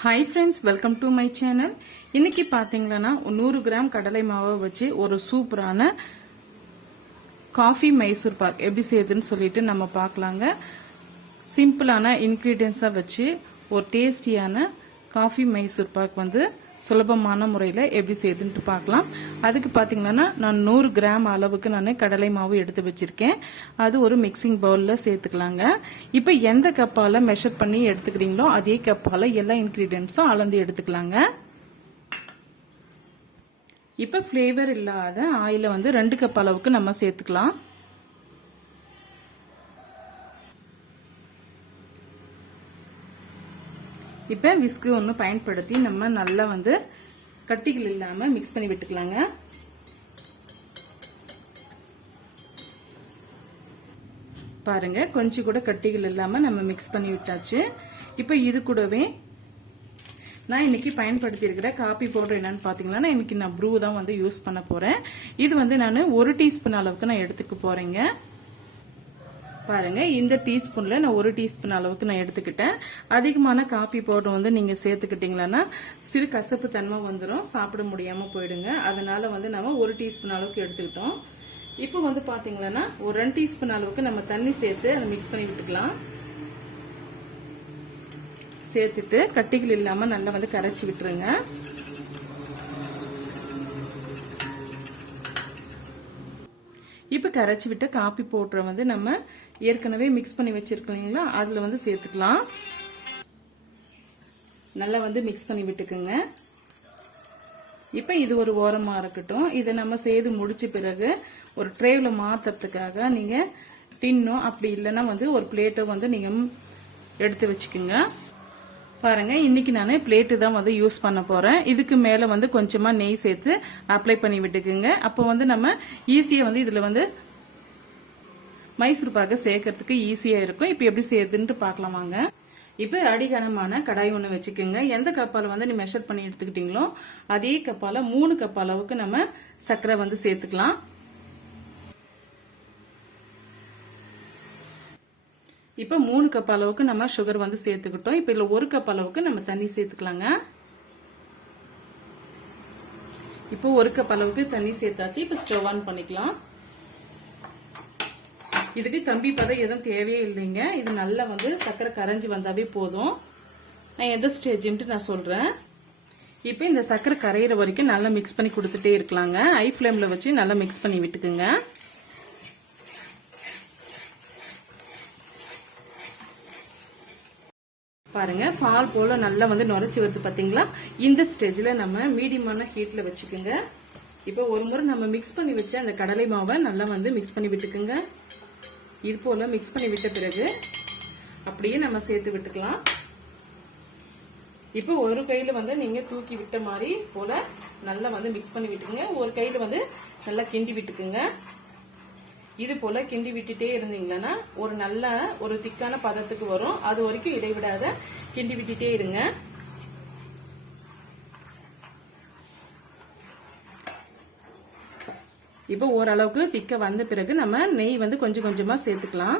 Hi friends, welcome to my channel. இன்னைக்கு பாத்தீங்கன்னா 100 gram கடலை மாவை வச்சு ஒரு சூப்பரான காஃபி மைசூர் பாக் எப்படி செய்யுதுன்னு சொல்லிட்டு நம்ம பார்க்கலாங்க. சிம்பிளான இன்கிரிடியன்ஸா வச்சு ஒரு டேஸ்டியான காஃபி மைசூர் பாக் வந்து சுலபமான முறையில் எப்படி செய்யுதுன்னு பார்க்கலாம். அதுக்கு பார்த்தீங்கன்னா நான் 100 கிராம் அளவுக்கு நான் கடலை மாவு எடுத்து வச்சிருக்கேன். அது ஒரு மிக்சிங் பவுலில் சேர்த்துக்கலாங்க. இப்போ எந்த கப்பால் மெஷர் பண்ணி எடுத்துக்கிறீங்களோ அதே கப்பால் எல்லா இன்கிரீடியன்ஸும் அளந்து எடுத்துக்கலாங்க. இப்போ ஃப்ளேவர் இல்லாத ஆயிலை வந்து 2 கப் அளவுக்கு நம்ம சேர்த்துக்கலாம். இப்போ விஸ்கு ஒன்று பயன்படுத்தி நம்ம நல்லா வந்து கட்டிகள் இல்லாமல் மிக்ஸ் பண்ணி விட்டுக்கலாங்க. பாருங்க கொஞ்சம் கூட கட்டிகள் இல்லாமல் நம்ம மிக்ஸ் பண்ணி விட்டாச்சு. இப்போ இது கூடவே நான் இன்னைக்கு பயன்படுத்தி இருக்கிற காபி பவுடர் என்னன்னு பாத்தீங்கன்னா இன்னைக்கு நான் ப்ரூ தான் வந்து யூஸ் பண்ண போறேன். இது வந்து நான் 1 டீஸ்பூன் அளவுக்கு நான் எடுத்துக்க போறேங்க. பாருங்க இந்த டீஸ்பூன்ல நான் 1 டீஸ்பூன் அளவுக்கு நான் எடுத்துக்கிட்டேன். அதிகமான காபி பவுடர் வந்து நீங்க சேர்த்துக்கிட்டீங்கன்னா சிறு கசப்பு தன்மை வந்துடும், சாப்பிட முடியாம போயிடுங்க. அதனால வந்து நம்ம 1 டீஸ்பூன் அளவுக்கு எடுத்துக்கிட்டோம். இப்போ வந்து பாத்தீங்கன்னா ஒரு 2 டீஸ்பூன் அளவுக்கு நம்ம தண்ணி சேர்த்து அதை மிக்ஸ் பண்ணி விட்டுக்கலாம். சேர்த்துட்டு கட்டிகள் இல்லாம நல்லா வந்து கரைச்சி விட்டுருங்க. இப்போ கரைச்சி விட்ட காபி பவுடரை வந்து நம்ம ஏற்கனவே மிக்ஸ் பண்ணி வச்சிருக்கீங்களா அதுல வந்து சேர்த்துக்கலாம். நல்லா வந்து மிக்ஸ் பண்ணி விட்டுக்குங்க. இப்போ இது ஒரு ஓரமா இருக்கட்டும். இதை நம்ம செய்து முடிச்ச பிறகு ஒரு ட்ரேல மாத்துறதுக்காக நீங்க டின்னோ அப்படி இல்லைன்னா வந்து ஒரு பிளேட்டோ வந்து நீங்க எடுத்து வச்சுக்கோங்க. பாருங்க இன்னைக்கு நான் பிளேட்டு தான் வந்து யூஸ் பண்ண போறேன். இதுக்கு மேல வந்து கொஞ்சமா நெய் சேர்த்து அப்ளை பண்ணி விட்டுக்குங்க. அப்போ வந்து நம்ம ஈஸியா வந்து இதுல வந்து மைசூர் பாக்க சேர்க்கறதுக்கு ஈஸியா இருக்கும். இப்போ எப்படி செய்யுதுன்னு பார்க்கலாமாங்க. இப்போ அடிகனமான கடாய் ஒன்று வச்சுக்கோங்க. எந்த கப்பால வந்து நீ மெஷர் பண்ணி எடுத்துக்கிட்டீங்களோ அதே கப்பால 3 கப் அளவுக்கு நம்ம சர்க்கரை வந்து சேர்த்துக்கலாம். இப்போ 3 கப் அளவுக்கு நம்ம சுகர் வந்து சேர்த்துக்கிட்டோம். இப்போ இதுல 1 கப் அளவுக்கு நம்ம தண்ணி சேர்த்துக்கலாங்க. இப்போ 1 கப் அளவுக்கு தண்ணி சேர்த்தாச்சு. இப்போ ஸ்டவ் ஆன் பண்ணிக்கலாம். இதுக்கு கம்பி பதம் எதுவும் தேவையே இல்லைங்க. இது நல்லா வந்து சர்க்கரை கரைஞ்சி வந்தாவே போதும். நான் எந்த ஸ்டேஜ்ன்ட்டு நான் சொல்றேன். இப்போ இந்த சர்க்கரை கரையிற வரைக்கும் நல்லா மிக்ஸ் பண்ணி கொடுத்துட்டே இருக்கலாங்க. ஹை ஃப்ளேம்ல வச்சு நல்லா மிக்ஸ் பண்ணி விட்டுக்குங்க. பாருங்க பால் போல நல்லா வந்து நுரைச்சி வருது பாத்தீங்களா. இந்த ஸ்டேஜ்ல நம்ம மீடியமான ஹீட்ல வச்சுக்கோங்க. இப்போ ஒரு முறை நம்ம மிக்ஸ் பண்ணி வச்ச அந்த கடலை மாவை நல்லா வந்து மிக்ஸ் பண்ணி விட்டுக்குங்க. இது போல மிக்ஸ் பண்ணி விட்ட பிறகு அப்படியே நம்ம சேர்த்து விட்டுக்கலாம். இப்போ ஒரு கையில வந்து நீங்க தூக்கி விட்ட மாதிரி போல நல்லா வந்து மிக்ஸ் பண்ணி விட்டுக்குங்க. ஒரு கையில வந்து நல்லா கிண்டி விட்டுக்குங்க. இது போல கிண்டி விட்டுட்டே இருந்தீங்கன்னா ஒரு நல்ல ஒரு திக்கான பதத்துக்கு வரும். அது வரைக்கும் இடைவிடாத கிண்டி விட்டுட்டே இருங்க. இப்போ ஓரளவுக்கு திக்க வந்த பிறகு நம்ம நெய் வந்து கொஞ்சம் கொஞ்சமா சேர்த்துக்கலாம்.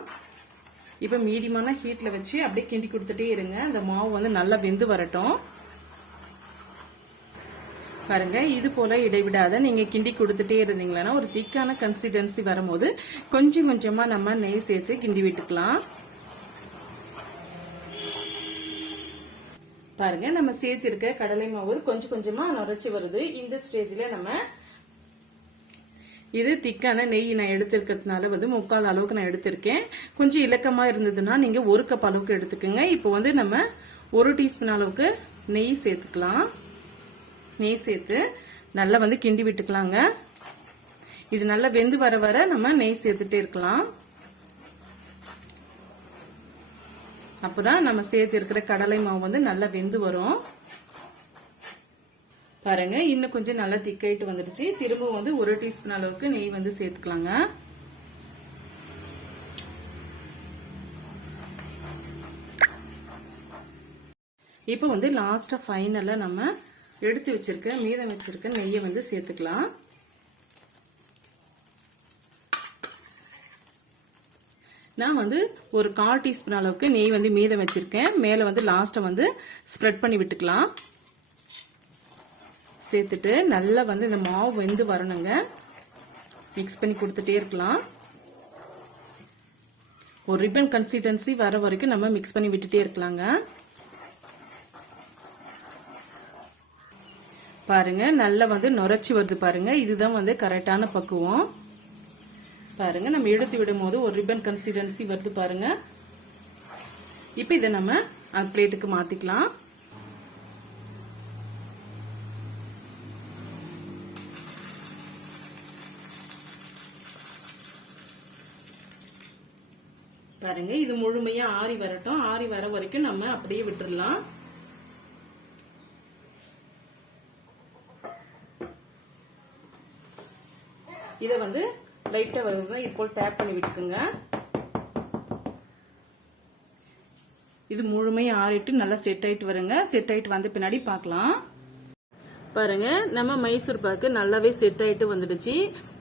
இப்போ மீடியமான ஹீட்ல வச்சு அப்படியே கிண்டி கொடுத்துட்டே இருங்க. அந்த மாவு வந்து நல்லா வெந்து வரட்டும். பாருங்க இது போல இடைவிடாத நீங்க கிண்டி கொடுத்துட்டே இருந்தீங்கன்னா ஒரு திக்கான கன்சிஸ்டன்சி வரும்போது கொஞ்சம் கொஞ்சமா நம்ம நெய் சேர்த்து கிண்டி விட்டுக்கலாம். பாருங்க நம்ம சேர்த்து இருக்க கடலை மாவு கொஞ்சம் கொஞ்சமா நுரைச்சி வருது. இந்த ஸ்டேஜ்ல நம்ம இது திக்கான நெய் நான் எடுத்திருக்கிறதுனால வந்து 3/4 அளவுக்கு நான் எடுத்திருக்கேன். கொஞ்சம் இலக்கமா இருந்ததுன்னா நீங்க 1 கப் அளவுக்கு எடுத்துக்கோங்க. இப்போ வந்து நம்ம 1 டீஸ்பூன் அளவுக்கு நெய் சேர்த்துக்கலாம். நெய் சேர்த்து நல்லா வந்து கிண்டி விட்டுக்கலாங்க. இது நல்லா வெந்து வர வர நம்ம நெய் சேர்த்துட்டே இருக்கலாம். அப்பதான் நம்ம சேர்த்து இருக்கிற கடலை மாவு வந்து நல்லா வெந்து வரும். பாருங்க இன்னும் கொஞ்சம் நல்லா திக்காயிட்டு வந்துடுச்சு. திரும்ப வந்து 1 டீஸ்பூன் அளவுக்கு நெய் வந்து சேர்த்துக்கலாங்க. இப்போ வந்து லாஸ்டா ஃபைனலா நம்ம எடுத்து வச்சிருக்க மீதம் வச்சிருக்க நெய்யை வந்து சேர்த்துக்கலாம். நான் வந்து ஒரு 1/4 டீஸ்பூன் அளவுக்கு நெய் வந்து மீதம் வச்சிருக்கேன். மேல வந்து லாஸ்ட்டா வந்து ஸ்ப்ரெட் பண்ணி விட்டுக்கலாம். சேர்த்துட்டு நல்லா வந்து இந்த மாவு வெந்து வரணுங்க. மிக்ஸ் பண்ணி கொடுத்துட்டே இருக்கலாம். ஒரு ரிப்பன் கன்சிஸ்டன்சி வர வரைக்கும் நம்ம மிக்ஸ் பண்ணி விட்டுட்டே இருக்கலாங்க. பாருங்க நல்லா வந்து நுரைச்சி வருது பாருங்க. இதுதான் வந்து கரெக்டான பக்குவம். பாருங்க நம்ம எடுத்து விடும் போது ஒரு ரிப்பன் கன்சிஸ்டன்சி வருது பாருங்க. இப்ப இதை நம்ம பிளேட்டுக்கு மாத்திக்கலாம். பாருங்க இது முழுமையா ஆறி வரட்டும். ஆறி வர வரைக்கும் நம்ம அப்படியே விட்டுறலாம். இத வந்து லைட்டா வருங்க இது போல் டேப் பண்ணி விட்டுக்குங்க. இது முழுமையா ஆறிட்டு நல்லா செட் ஆயிட்டு வருங்க. செட் ஆயிட்டு வந்த பின்னாடி பார்க்கலாம். பாருங்க நம்ம மைசூர் பாக்கு நல்லாவே செட் ஆயிட்டு வந்துடுச்சு.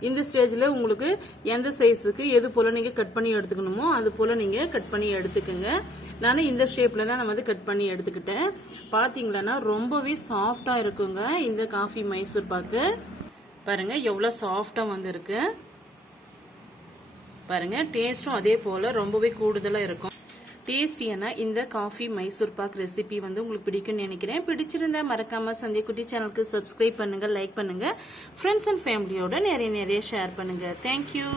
இந்த ஸ்டேஜ்ல உங்களுக்கு எந்த சைஸுக்கு எது போல நீங்க கட் பண்ணி எடுத்துக்கணுமோ அது போல நீங்க கட் பண்ணி எடுத்துக்கோங்க. நானும் இந்த ஷேப்ல தான் நான் வந்து கட் பண்ணி எடுத்துக்கிட்டேன். பாத்தீங்களா ரொம்பவே சாஃப்டா இருக்குங்க இந்த காஃபி மைசூர் பாக்கு. பாருங்க எவ்வளவு சாஃப்டா வந்து இருக்கு பாருங்க. டேஸ்டும் அதே போல ரொம்பவே கூடுதலா இருக்கும். டேஸ்டியான இந்த காஃபி மைசூர் பாக் ரெசிபி வந்து உங்களுக்கு பிடிக்கும்னு நினைக்கிறேன். பிடிச்சிருந்தா மறக்காம சந்தியா குட்டி சேனலுக்கு சப்ஸ்கிரைப் பண்ணுங்க, லைக் பண்ணுங்க, ஃப்ரெண்ட்ஸ் அண்ட் ஃபேமிலியோட நிறைய ஷேர் பண்ணுங்க. தேங்க்யூ.